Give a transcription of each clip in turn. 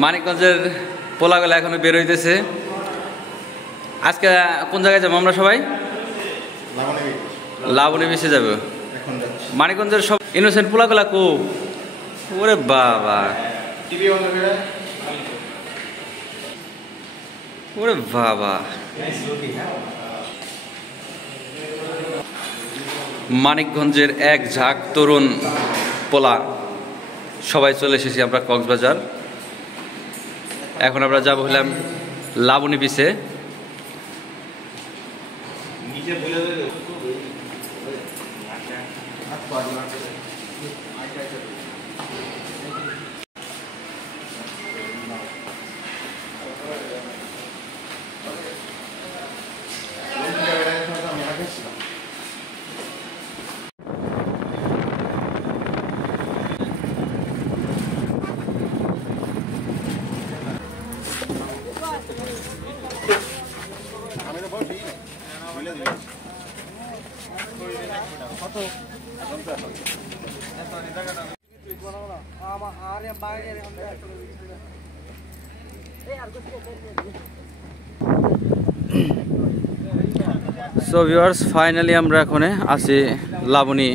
মানিকগঞ্জের পোলাগুলা এখনো বের হইতেছে। আজকে কোন জায়গায় যাবো আমরা সবাই? লাবণী বিচে যাবো। মানিকগঞ্জের সব ইনোসেন্ট পোলাগুলা কো? ওরে বাবা, ওরে বাবা, মানিকগঞ্জের এক ঝাঁক তরুণ পোলা সবাই চলে এসেছি আমরা কক্সবাজার। এখন আমরা যাবো হলাম লাবণী বিচে। সো ভিউয়ার্স, ফাইনালি আমরা এখন আছি লাবণী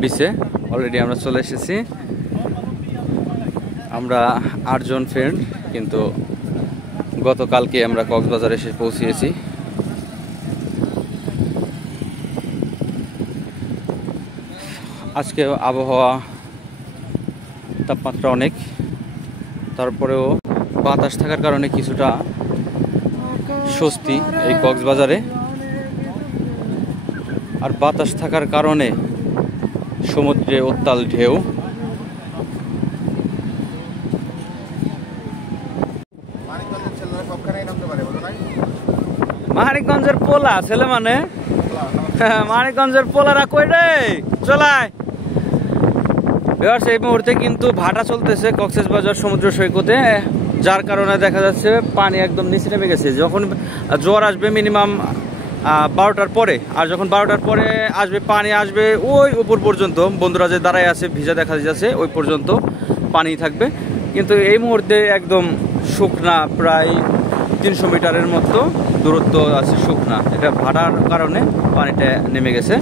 বিচে। অলরেডি আমরা চলে এসেছি। আমরা 8 জন ফ্রেন্ড, কিন্তু গতকালকে আমরা কক্সবাজার এসে পৌঁছিয়েছি। আজকে আবহাওয়া তাপমাত্রা অনেক, তারপরেও বাতাস থাকার কারণে কিছুটা স্বস্তি এই কক্সবাজারে। আর বাতাস থাকার কারণে সমুদ্রে উত্তাল ঢেউ। মানিকগঞ্জের পোলা ছেলে মানে মানিকগঞ্জের পোলারা কই রে চলায়। এই মুহূর্তে কিন্তু ভাটা চলতেছে কক্সবাজার সমুদ্র সৈকতে, যার কারণে দেখা যাচ্ছে পানি একদম নিচে নেমে গেছে। যখন জোয়ার আসবে মিনিমাম 12টার পরে, আর যখন 12টার পরে আসবে পানি আসবে ওই উপর পর্যন্ত, বন্ধুরা যে দাঁড়ায় আছে ভিজা দেখা যাচ্ছে ওই পর্যন্ত পানি থাকবে। কিন্তু এই মুহূর্তে একদম শুকনা, প্রায় 300 মিটারের মতো দূরত্ব আছে শুকনা। এটা ভাটার কারণে পানিটা নেমে গেছে।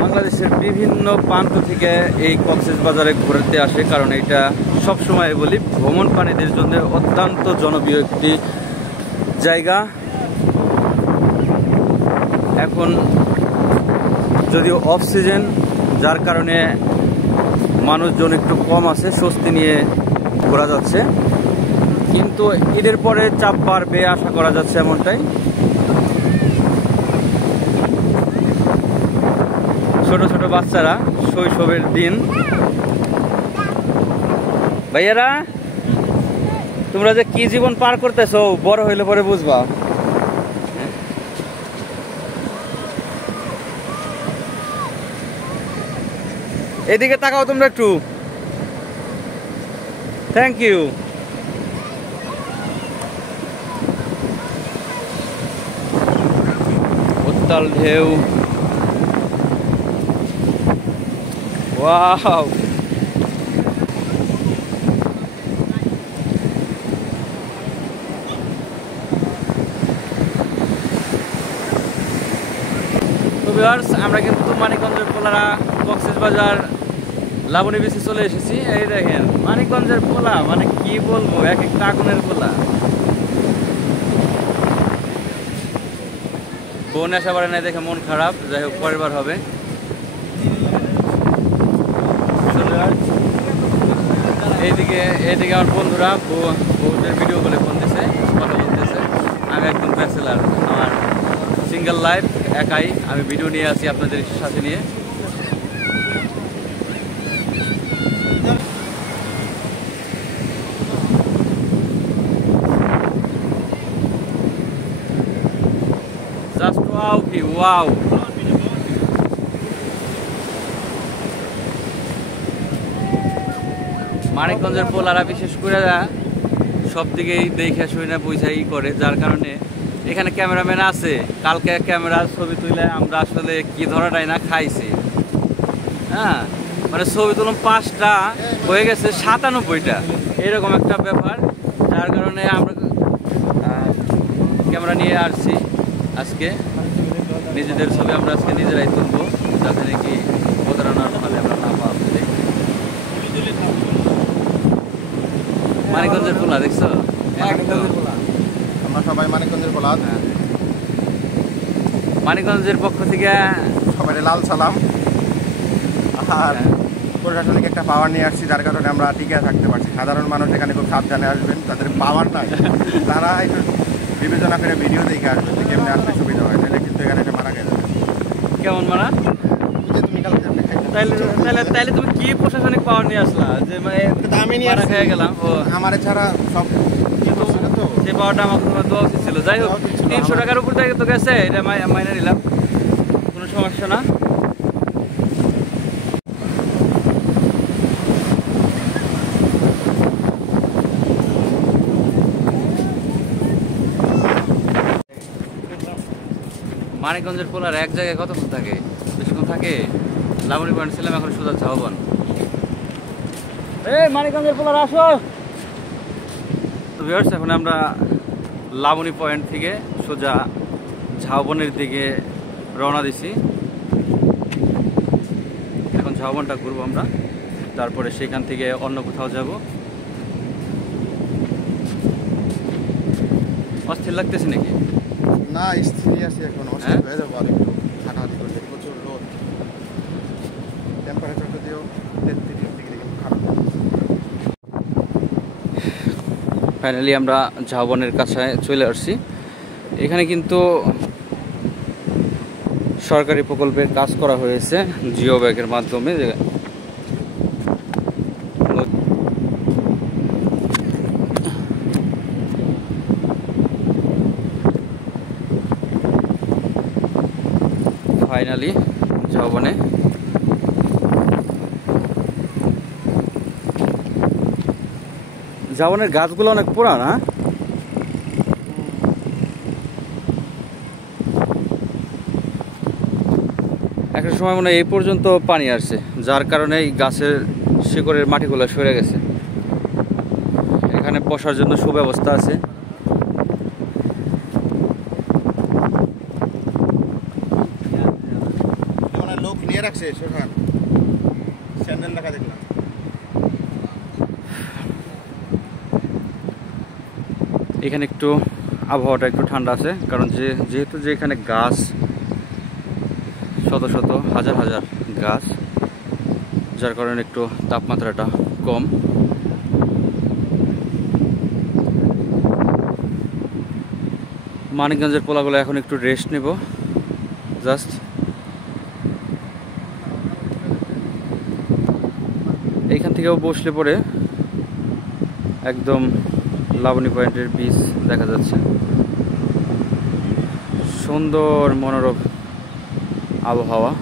বাংলাদেশের বিভিন্ন প্রান্ত থেকে এই কক্সবাজারে ঘুরতে আসে, কারণ এটা সবসময় বলি ভ্রমণ প্রাণীদের জন্য অত্যন্ত জনপ্রিয় একটি জায়গা। এখন যদিও অফ সিজন, যার কারণে মানুষজন একটু কম আছে, স্বস্তি নিয়ে ঘোরা যাচ্ছে, কিন্তু ঈদের পরে চাপ বাড়বে আশা করা যাচ্ছে এমনটাই। ছোট ছোট বাচ্চারা, শৈশবের দিন। ভাইয়ারা, তোমরা যে কি জীবন পার করতেছো বড় হইলে পরে বুঝবা। এদিকে তাকাও তোমরা একটু। Thank you. উত্তাল ঢেউ, ওয়াও। আমরা কিন্তু মানিকগঞ্জের পোলারা কক্সবাজার লাবণী বিচে চলে এসেছি। এই দেখেন মানিকগঞ্জের পোলা, মানে কি বলবো, এক একটা আগুনের পোলা। বোন আসা পারে না দেখে মন খারাপ, যাই হোক পরের বার হবে। এইদিকে আমার বন্ধুরা বউদের ভিডিও করে ফোন দিছে, কথা বলতেছে। আমি একদম ব্যাচেলার, আমার সিঙ্গেল লাইফ, একাই আমি ভিডিও নিয়ে আসি আপনাদের সাথে নিয়ে। জাস্ট ওয়াও, কি ওয়াও। মানিকগঞ্জের পোলারা বিশেষ করে সব দিকেই দেখে শুনে বুঝাই করে, যার কারণে এখানে ক্যামেরাম্যান আছে, কালকে ক্যামেরার ছবি তুলে আমরা আসলে কি ধরাটাই না খাইছি। হ্যাঁ, মানে ছবি তুললাম 5টা, হয়ে গেছে 97টা, এরকম একটা ব্যাপার। যার কারণে আমরা ক্যামেরা নিয়ে আসছি আজকে, নিজেদের ছবি আমরা আজকে নিজেরাই তুলবো, যাতে নাকি প্রতারণার ফলে আমরা না পাওয়া। মানিকগঞ্জের পোলা দেখছো, একদম আমরা সবাই মানিকগঞ্জের পোলা। মানিকগঞ্জের পক্ষ থেকে সবাই লাল সালাম। আর প্রশাসনিক একটা পাওয়ার নিয়ে আসছি, যার কারণে আমরা টিকে থাকতে পারছি। সাধারণ মানুষ এখানে খুব সাবধানে আসবেন, তাদের পাওয়ার নাই, তারা একটু বিবেচনা করে ভিডিও দেখে আসবেন যে কেমনি আসলে সুবিধা হয়, তাহলে কিন্তু এখানে একটা মারা গেছে। কেমন মারা? তাইলে তুমি কি প্রশাসনিক পাওয়ার নিয়ে আসলা যে আমি নিয়ে মারা খেয়ে গেলাম? ও আমার ছাড়া সব যে পাওয়ারটা আমাকে তোমার দেওয়া উচিত ছিল। যাই হোক, 300 টাকার উপর থেকে তো গেছে, এটা মাইনে নিলাম, কোনো সমস্যা না। মানিকগঞ্জের পোলার এক জায়গায় কতক্ষণ থাকে? বেশিক্ষণ থাকে? লাবণী পয়েন্ট ছিলাম, এখন সোজা ঝাউবন। এই মানিকগঞ্জের পোলার আসো। তো ভিউয়ার্স, এখন আমরা লাবণী পয়েন্ট থেকে সোজা ঝাউবনের দিকে রওনা দিছি। এখন ঝাউবনটা ঘুরবো আমরা, তারপরে সেখান থেকে অন্য কোথাও যাব। অস্থির লাগতেছে নাকি? না, স্থির আছি এখন, অস্থির হয়ে যাবো আর একটু হাঁটাহাঁটি করলে। প্রচুর রোদ, টেম্পারেচার যদিও 33 ডিগ্রি, কিন্তু খারাপ। ফাইনালি আমরা ঝাউবনের কাছে চলে আসছি। এখানে কিন্তু সরকারি প্রকল্পের কাজ করা হয়েছে জিও ব্যাগের মাধ্যমে। ফাইনালি ঝাউবনে ঝাউবনের গাছগুলো অনেক পুরানা। একটা সময় মনে হয় এই পর্যন্ত পানি আসছে, যার কারণে এই গাছের শিকড়ের মাটিগুলো সরে গেছে। এখানে বসার জন্য সুব্যবস্থা আছে। লোক নিয়ে রাখছে, সেখানে স্যান্ডেল রাখা দেখলাম। এখানে একটু আবহাওয়াটা একটু ঠান্ডা আছে, কারণ যেহেতু যে এখানে গাছ শত শত হাজার হাজার গাছ, যার কারণে একটু তাপমাত্রাটা কম। মানিকগঞ্জের পোলাগুলো এখন একটু রেস্ট নেব জাস্ট। এইখান থেকেও বসলে পরে একদম লাবণী পয়েন্টের বীচ দেখা যাচ্ছে। সুন্দর মনোরম আবহাওয়া,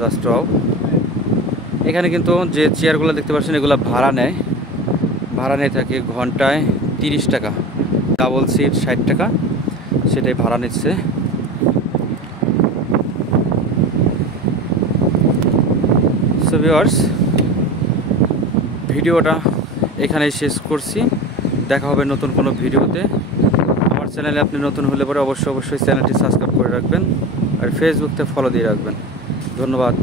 জাস্ট ওয়াও। এখানে কিন্তু যে চেয়ারগুলো দেখতে পাচ্ছেন, এগুলো ভাড়া নিয়ে থাকে ঘন্টায় 30 টাকা, ডাবল সিট 60 টাকা, সেটাই ভাড়া নিচ্ছে। সো ভিউয়ার্স, ভিডিওটা এখানেই শেষ করছি। দেখা হবে নতুন কোনো ভিডিওতে। আমার চ্যানেলে আপনি নতুন হলে পরে অবশ্যই চ্যানেলটি সাবস্ক্রাইব করে রাখবেন, আর ফেসবুকতে ফলো দিয়ে রাখবেন। ধন্যবাদ।